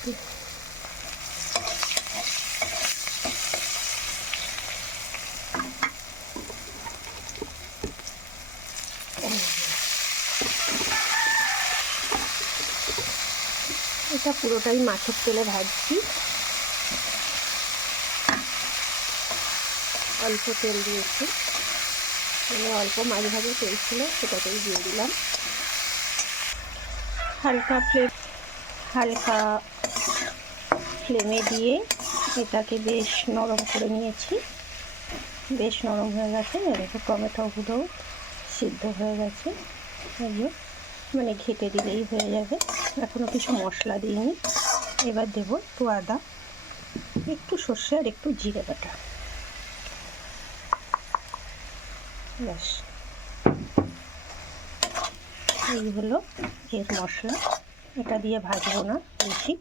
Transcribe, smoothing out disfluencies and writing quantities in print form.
এটা পুরোটাই মাছের তেলে ভাজছি। অল্প তেল দিয়েছি, অল্প মাছ ভাজা তেল ছিল, সেটাতেই দিয়ে দিলাম। হালকা ফ্লেমে দিয়ে এটাকে বেশ নরম করে নিয়েছি। বেশ নরম হয়ে গেছে। দেখো টমেটোগুলোও সিদ্ধ হয়ে গেছে। মানে ঘেটে দিলেই হয়ে যাবে। এখনও কিছু মশলা দিইনি। এবার দেবো একটু আদা, একটু সর্ষে আর একটু জিরে বাটা। ব্যাস, এই হলো এর মশলা। এটা দিয়ে ভাজবো না বেশি।